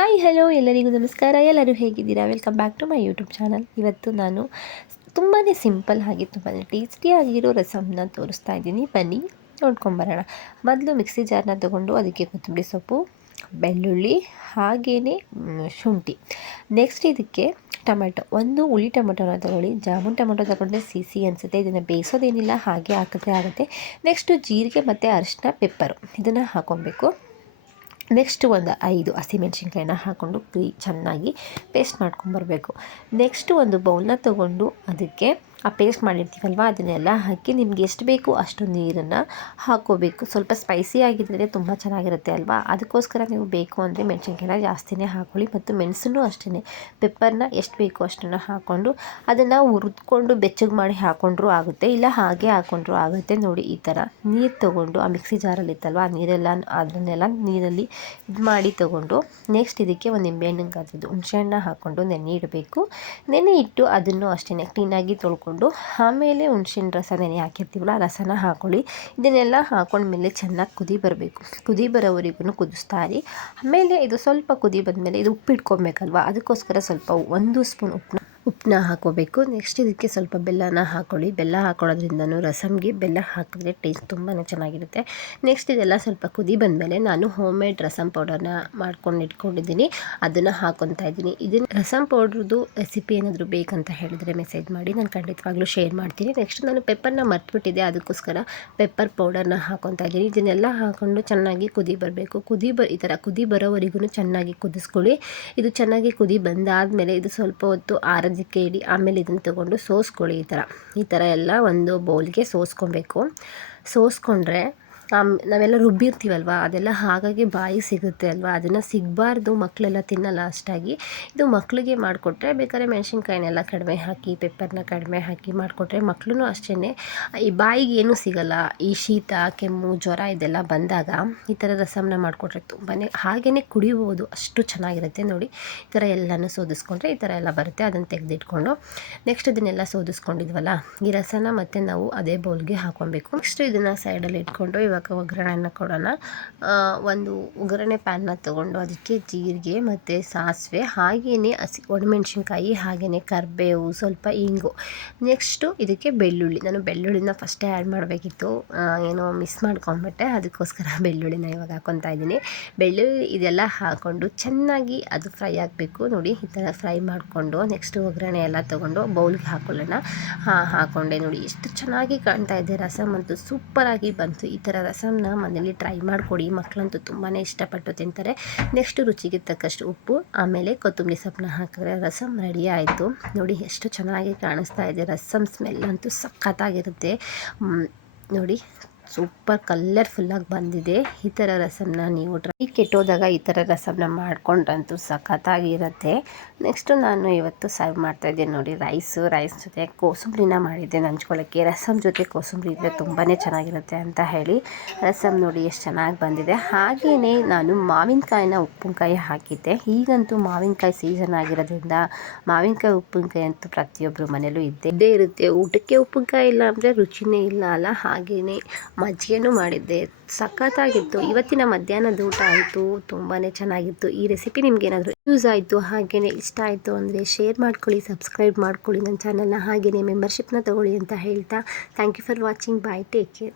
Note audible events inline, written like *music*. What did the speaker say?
Hi hello ಎಲ್ಲರಿಗೂ ನಮಸ್ಕಾರ. ಎಲ್ಲರೂ ಹೇಗಿದ್ದೀರಾ? Welcome back to my YouTube channel ಇವತ್ತು ನಾನು ತುಂಬಾ ಸಿಂಪಲ್ ಆಗಿ ತುಂಬಾ ಟೇಸ್ಟಿಯಾಗಿರೋ ರಸಮ್ನ ತೋರಿಸ್ತಾ ಇದ್ದೀನಿ. ಬನ್ನಿ, ನೋಡ್ಕೊಂಬರೋಣ. ಮೊದಲು ಮಿಕ್ಸಿ ಜಾರ್ನ ತೊಗೊಂಡು ಅದಕ್ಕೆ ಕೊತ್ತಂಬರಿ ಸೊಪ್ಪು, ಬೆಳ್ಳುಳ್ಳಿ ಹಾಗೇ ಶುಂಠಿ. ನೆಕ್ಸ್ಟ್ ಇದಕ್ಕೆ ಟೊಮೆಟೊ. ಒಂದು ಹುಳಿ ಟೊಮೆಟೊನ ತಗೊಳ್ಳಿ. ಜಾಮೂನ್ ಟೊಮೆಟೊ ತಗೊಂಡ್ರೆ ಸಿಹಿ ಅನಿಸುತ್ತೆ. ಇದನ್ನು ಬೇಯಿಸೋದೇನಿಲ್ಲ, ಹಾಗೆ ಹಾಕಿದ್ರೆ ಆಗುತ್ತೆ. ನೆಕ್ಸ್ಟು ಜೀರಿಗೆ ಮತ್ತು ಅರಿಶಿನ ಪೆಪ್ಪರು ಇದನ್ನು ಹಾಕೊಬೇಕು. ನೆಕ್ಸ್ಟ್ ಒಂದು ಐದು ಹಸಿಮೆಣ್ಸಿನ್ಕಾಯಿನ ಹಾಕ್ಕೊಂಡು ಕ್ಲೀ ಚೆನ್ನಾಗಿ ಪೇಸ್ಟ್ ಮಾಡ್ಕೊಂಬರಬೇಕು. ನೆಕ್ಸ್ಟ್ ಒಂದು ಬೌಲ್ನ ತೊಗೊಂಡು ಅದಕ್ಕೆ ಆ ಪೇಸ್ಟ್ ಮಾಡಿರ್ತೀವಲ್ವ? ಅದನ್ನೆಲ್ಲ ಹಾಕಿ ನಿಮ್ಗೆ ಎಷ್ಟು ಬೇಕು ಅಷ್ಟು ನೀರನ್ನು ಹಾಕೋಬೇಕು. ಸ್ವಲ್ಪ ಸ್ಪೈಸಿ ಆಗಿದ್ದರೆ ತುಂಬ ಚೆನ್ನಾಗಿರುತ್ತೆ ಅಲ್ವಾ? ಅದಕ್ಕೋಸ್ಕರ ನೀವು ಬೇಕು ಅಂದರೆ ಮೆಣಸಿನ್ಕಾಯಿನ ಜಾಸ್ತಿನೇ ಹಾಕೊಳ್ಳಿ ಮತ್ತು ಮೆಣಸನ್ನು ಅಷ್ಟೇ ಪೆಪ್ಪರ್ನ ಎಷ್ಟು ಬೇಕು ಅಷ್ಟನ್ನು ಹಾಕ್ಕೊಂಡು ಅದನ್ನು ಹುರಿದ್ಕೊಂಡು ಬೆಚ್ಚಗೆ ಮಾಡಿ ಹಾಕ್ಕೊಂಡ್ರೂ ಆಗುತ್ತೆ. ಇಲ್ಲ ಹಾಗೆ ಹಾಕ್ಕೊಂಡ್ರೂ ಆಗುತ್ತೆ. ನೋಡಿ ಈ ಥರ ನೀರು ತೊಗೊಂಡು, ಆ ಮಿಕ್ಸಿ ಜಾರಲ್ಲಿ ಇತ್ತಲ್ವ? ಆ ನೀರೆಲ್ಲ, ಅದನ್ನೆಲ್ಲ ನೀರಲ್ಲಿ ಇದು ಮಾಡಿ ತೊಗೊಂಡು ನೆಕ್ಸ್ಟ್ ಇದಕ್ಕೆ ಒಂದು ನಿಂಬೆಹಣ್ಣಿಗೆ ಹುಣಸೆ ಹುಣಸೆಹಣ್ಣ ಹಾಕ್ಕೊಂಡು ನೆನೆ ಇಡಬೇಕು. ನೆನೆ ಇಟ್ಟು ಅದನ್ನು ಅಷ್ಟೇ ಕ್ಲೀನಾಗಿ ತೊಳ್ಕೊಂಡು ಹಾಕ್ಕೊಂಡು ಆಮೇಲೆ ಹುಣ್ಸಿನ ರಸ ನೆನೆ ಹಾಕಿರ್ತೀವಲ್ಲ, ಆ ರಸನ ಹಾಕ್ಕೊಳ್ಳಿ ಇದನ್ನೆಲ್ಲ ಹಾಕೊಂಡ್ಮೇಲೆ ಚೆನ್ನಾಗಿ ಕುದಿ ಬರಬೇಕು. ಕುದಿ ಬರೋವರೆಗೂ ಕುದಿಸ್ತಾ ಇರಿ. ಆಮೇಲೆ ಇದು ಸ್ವಲ್ಪ ಕುದಿ ಬಂದಮೇಲೆ ಇದು ಉಪ್ಪು ಇಟ್ಕೊಬೇಕಲ್ವ ಅದಕ್ಕೋಸ್ಕರ ಸ್ವಲ್ಪ ಒಂದು ಸ್ಪೂನ್ ಉಪ್ಪನ್ನ ಉಪ್ಪನ್ನ ಹಾಕೋಬೇಕು. ನೆಕ್ಸ್ಟ್ ಇದಕ್ಕೆ ಸ್ವಲ್ಪ ಬೆಲ್ಲನ ಹಾಕ್ಕೊಳ್ಳಿ ಬೆಲ್ಲ ಹಾಕೊಳ್ಳೋದ್ರಿಂದನೂ ರಸಮ್ಗೆ ಬೆಲ್ಲ ಹಾಕಿದ್ರೆ ಟೇಸ್ಟ್ ತುಂಬಾ ಚೆನ್ನಾಗಿರುತ್ತೆ. ನೆಕ್ಸ್ಟ್ ಇದೆಲ್ಲ ಸ್ವಲ್ಪ ಕುದಿ ಬಂದಮೇಲೆ ನಾನು ಹೋಮ್ ಮೇಡ್ ರಸಮ್ ಪೌಡರ್ನ ಮಾಡ್ಕೊಂಡು ಇಟ್ಕೊಂಡಿದ್ದೀನಿ. ಅದನ್ನು ಹಾಕೊತಾ ಇದ್ದೀನಿ. ಇದನ್ನು ರಸಮ್ ಪೌಡ್ರದ್ದು ರೆಸಿಪಿ ಏನಾದರೂ ಬೇಕಂತ ಹೇಳಿದ್ರೆ ಮೆಸೇಜ್ ಮಾಡಿ. ನಾನು ಖಂಡಿತವಾಗ್ಲೂ ಶೇರ್ ಮಾಡ್ತೀನಿ. ನೆಕ್ಸ್ಟ್ ನಾನು ಪೆಪ್ಪರ್ನ ಮರ್ತ್ಬಿಟ್ಟಿದ್ದೆ. ಅದಕ್ಕೋಸ್ಕರ ಪೆಪ್ಪರ್ ಪೌಡರ್ನ ಹಾಕೊತಾ ಇದ್ದೀನಿ. ಇದನ್ನೆಲ್ಲ ಹಾಕೊಂಡು ಚೆನ್ನಾಗಿ ಕುದಿ ಬರಬೇಕು. ಕುದಿ ಬ, ಈ ಥರ ಕುದಿ ಬರೋವರೆಗೂ ಚೆನ್ನಾಗಿ ಕುದಿಸ್ಕೊಳ್ಳಿ. ಇದು ಚೆನ್ನಾಗಿ ಕುದಿ ಬಂದಾದಮೇಲೆ ಇದು ಸ್ವಲ್ಪ ಹೊತ್ತು ಆರ ಇಡಿ ಆಮೇಲೆ ಇದನ್ನು ತೊಗೊಂಡು ಸೋಸ್ಕೊಳ್ಳಿ ಈ ಥರ. ಈ ಥರ ಎಲ್ಲ ಒಂದು ಬೌಲ್ಗೆ ಸೋಸ್ಕೊಬೇಕು. ಸೋಸ್ಕೊಂಡ್ರೆ ನಾವೆಲ್ಲ ರುಬ್ಬಿರ್ತೀವಲ್ವ? ಅದೆಲ್ಲ ಹಾಗಾಗಿ ಬಾಯಿ ಸಿಗುತ್ತೆ ಅಲ್ವಾ? ಅದನ್ನು ಸಿಗಬಾರ್ದು ಮಕ್ಕಳೆಲ್ಲ ತಿನ್ನಲ್ಲ ಅಷ್ಟಾಗಿ. ಇದು ಮಕ್ಕಳಿಗೆ ಮಾಡಿಕೊಟ್ರೆ ಬೇಕಾದ್ರೆ ಮೆಣಸಿನ್ಕಾಯಿನೆಲ್ಲ ಕಡಿಮೆ ಹಾಕಿ, ಪೆಪ್ಪರ್ನ ಕಡಿಮೆ ಹಾಕಿ ಮಾಡಿಕೊಟ್ರೆ ಮಕ್ಕಳು ಅಷ್ಟೇ ಈ ಬಾಯಿಗೆ ಏನೂ ಸಿಗಲ್ಲ. ಈ ಶೀತ, ಕೆಮ್ಮು, ಜ್ವರ ಇದೆಲ್ಲ ಬಂದಾಗ ಈ ಥರ ರಸಮ್ನ ಮಾಡಿಕೊಟ್ರೆ ತುಂಬಾ ಹಾಗೆಯೇ ಕುಡಿಬೋದು, ಅಷ್ಟು ಚೆನ್ನಾಗಿರುತ್ತೆ ನೋಡಿ. ಈ ಥರ ಎಲ್ಲನೂ ಸೋದಿಸ್ಕೊಂಡ್ರೆ ಈ ಥರ ಎಲ್ಲ ಬರುತ್ತೆ. ಅದನ್ನು ತೆಗೆದಿಟ್ಕೊಂಡು ನೆಕ್ಸ್ಟ್ ಇದನ್ನೆಲ್ಲ ಸೋದಿಸ್ಕೊಂಡಿದ್ವಲ್ಲ, ಈ ರಸನ ಮತ್ತೆ ನಾವು ಅದೇ ಬೌಲ್ಗೆ ಹಾಕೊಬೇಕು ನೆಕ್ಸ್ಟ್ ಇದನ್ನು ಸೈಡಲ್ಲಿ ಇಟ್ಕೊಂಡು ಇವಾಗ ಇವಾಗ ಒಗ್ಗರಣೆನ ಕೊಡೋಣ. ಒಂದು ಒಗ್ಗರಣೆ ಪ್ಯಾನ್ನ ತೊಗೊಂಡು ಅದಕ್ಕೆ ಜೀರಿಗೆ ಮತ್ತು ಸಾಸಿವೆ ಹಾಗೆಯೇ ಹಸಿ ಒಣಮೆಣ್ಸಿನ್ಕಾಯಿ ಹಾಗೆಯೇ ಕರಿಬೇವು, ಸ್ವಲ್ಪ ಇಂಗು. ನೆಕ್ಸ್ಟು ಇದಕ್ಕೆ ಬೆಳ್ಳುಳ್ಳಿ. ನಾನು ಬೆಳ್ಳುಳ್ಳಿನ ಫಸ್ಟೇ ಆ್ಯಡ್ ಮಾಡಬೇಕಿತ್ತು. ಏನೋ ಮಿಸ್ ಮಾಡ್ಕೊಂಡ್ಬಿಟ್ಟೆ. ಅದಕ್ಕೋಸ್ಕರ *laughs* ಬೆಳ್ಳುಳ್ಳಿನ ಇವಾಗ ಹಾಕೊತಾ ಇದ್ದೀನಿ. ಬೆಳ್ಳುಳ್ಳಿ ಇದೆಲ್ಲ ಹಾಕ್ಕೊಂಡು ಚೆನ್ನಾಗಿ ಅದು ಫ್ರೈ ಆಗಬೇಕು. ನೋಡಿ, ಈ ಥರ ಫ್ರೈ ಮಾಡಿಕೊಂಡು ನೆಕ್ಸ್ಟ್ ಒಗ್ಗರಣೆ ಎಲ್ಲ ತೊಗೊಂಡು ಬೌಲ್ಗೆ ಹಾಕೊಳ್ಳೋಣ. ಹಾಂ ಹಾಕ್ಕೊಂಡೆ ನೋಡಿ. ಎಷ್ಟು ಚೆನ್ನಾಗಿ ಕಾಣ್ತಾ ಇದೆ. ರಸಮ್ ಅಂತೂ ಸೂಪರಾಗಿ ಬಂತು. ಈ ಥರ ರಸಮ್ನ ಮನೇಲಿ ಟ್ರೈ ಮಾಡಿಕೊಡಿ. ಮಕ್ಕಳಂತೂ ತುಂಬಾ ಇಷ್ಟಪಟ್ಟು ತಿಂತಾರೆ. ನೆಕ್ಸ್ಟ್ ರುಚಿಗೆ ತಕ್ಕಷ್ಟು ಉಪ್ಪು, ಆಮೇಲೆ ಕೊತ್ತಂಬರಿ ಸೊಪ್ಪನ್ನ ಹಾಕಿದ್ರೆ ರಸಮ್ ರೆಡಿ ಆಯಿತು. ನೋಡಿ ಎಷ್ಟು ಚೆನ್ನಾಗಿ ಕಾಣಿಸ್ತಾ ಇದೆ. ರಸಮ್ ಸ್ಮೆಲ್ ಅಂತೂ ಸಖತ್ತಾಗಿರುತ್ತೆ. ನೋಡಿ. ಸೂಪರ್ ಕಲ್ಲರ್ಫುಲ್ಲಾಗಿ ಬಂದಿದೆ. ಈ ಥರ ರಸಮ್ನ ನೀವು ಟ್ರೈ ಕೆಟ್ಟೋದಾಗ ಈ ಥರ ರಸಮ್ನ ಮಾಡ್ಕೊಂಡ್ರಂತೂ ಸಖತ್ತಾಗಿರುತ್ತೆ. ನೆಕ್ಸ್ಟು ನಾನು ಇವತ್ತು ಸರ್ವ್ ಮಾಡ್ತಾಯಿದ್ದೀನಿ ನೋಡಿ ರೈಸು ರೈಸ್ ಜೊತೆ ಕೋಸಂಬರಿನ ಮಾಡಿದ್ದೆ ನಂಚ್ಕೊಳ್ಳೋಕ್ಕೆ. ರಸಮ್ ಜೊತೆ ಕೋಸಂಬರಿ ಇದ್ದರೆ ತುಂಬಾ ಚೆನ್ನಾಗಿರುತ್ತೆ ಅಂತ ಹೇಳಿ ರಸಮ್ ನೋಡಿ ಎಷ್ಟು ಚೆನ್ನಾಗಿ ಬಂದಿದೆ. ಹಾಗೆಯೇ ನಾನು ಮಾವಿನಕಾಯಿನ ಉಪ್ಪಿನಕಾಯಿ ಹಾಕಿದ್ದೆ. ಈಗಂತೂ ಮಾವಿನಕಾಯಿ ಸೀಸನ್ ಆಗಿರೋದ್ರಿಂದ ಮಾವಿನಕಾಯಿ ಉಪ್ಪಿನಕಾಯಿ ಅಂತೂ ಪ್ರತಿಯೊಬ್ಬರು ಮನೇಲೂ ಇದ್ದೇ ಇರುತ್ತೆ. ಊಟಕ್ಕೆ ಉಪ್ಪಿನಕಾಯಿ ಇಲ್ಲ ಅಂದರೆ ರುಚಿನೇ ಇಲ್ಲ ಅಲ್ಲ. ಹಾಗೆಯೇ ಮಜ್ಜಿಗೆನೂ ಮಾಡಿದ್ದೆ. ಸಖತ್ತಾಗಿತ್ತು. ಇವತ್ತಿನ ಮಧ್ಯಾಹ್ನದ ಊಟ ಆಯಿತು. ತುಂಬಾ ಚೆನ್ನಾಗಿತ್ತು. ಈ ರೆಸಿಪಿ ನಿಮಗೇನಾದರೂ ಯೂಸ್ ಆಯಿತು ಹಾಗೆಯೇ ಇಷ್ಟ ಆಯಿತು ಅಂದರೆ ಶೇರ್ ಮಾಡ್ಕೊಳ್ಳಿ ಸಬ್ಸ್ಕ್ರೈಬ್ ಮಾಡ್ಕೊಳ್ಳಿ ನನ್ನ ಚಾನಲ್ನ ಹಾಗೆಯೇ ಮೆಂಬರ್ಶಿಪ್ನ ತೊಗೊಳ್ಳಿ ಅಂತ ಹೇಳ್ತಾ. Thank you for watching bye take care